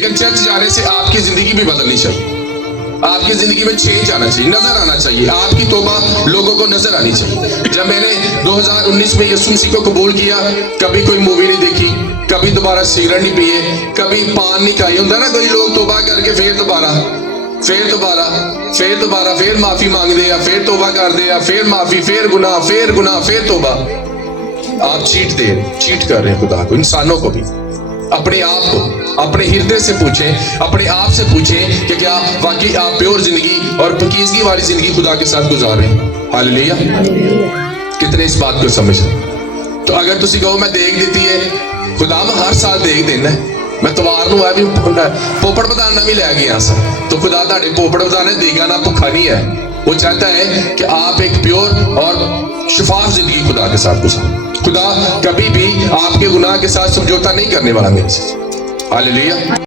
लेकिन चर्च जाने से आपकी जिंदगी भी बदलनी चाहिए, आपकी जिंदगी में चेंज आना चाहिए, नजर आना चाहिए, आपकी तौबा लोगों को नजर आनी चाहिए। जब मैंने 2019 में यीशु मसीह को कबूल किया, कभी कोई मूवी नहीं देखी, कभी दोबारा सिगरेट नहीं पिए, कभी पान नहीं खाई। होता ना कोई लोग तौबा करके फिर दोबारा फिर माफी मांगते हैं, फिर तौबा करते हैं, फिर माफी, फिर गुनाह, फिर तौबा। आप चीट कर रहे हैं खुदा को, इंसानों को भी। अपने आप को, अपने हृदय से पूछें, अपने आप से पूछें कि क्या वाकई आप प्योर जिंदगी और पकीजगी वाली जिंदगी खुदा के साथ गुजार रहे हैं। हालेलुया। कितने इस बात को समझ रहे? तो अगर तुसी कहो मैं देख देती है, खुदा मैं हर साल देख देना, मैं तवार नूं है भी पोपड़ बदाना भी लै गया सा, तो खुदा ताड़े पोपड़ बदाने देगा ना, भुखा नहीं है। वो चाहता है कि आप एक प्योर और शफाफ जिंदगी खुदा के साथ गुजारें। खुदा कभी भी आपके गुनाह के साथ समझौता नहीं करने वाला मेरे से। हालेलुया।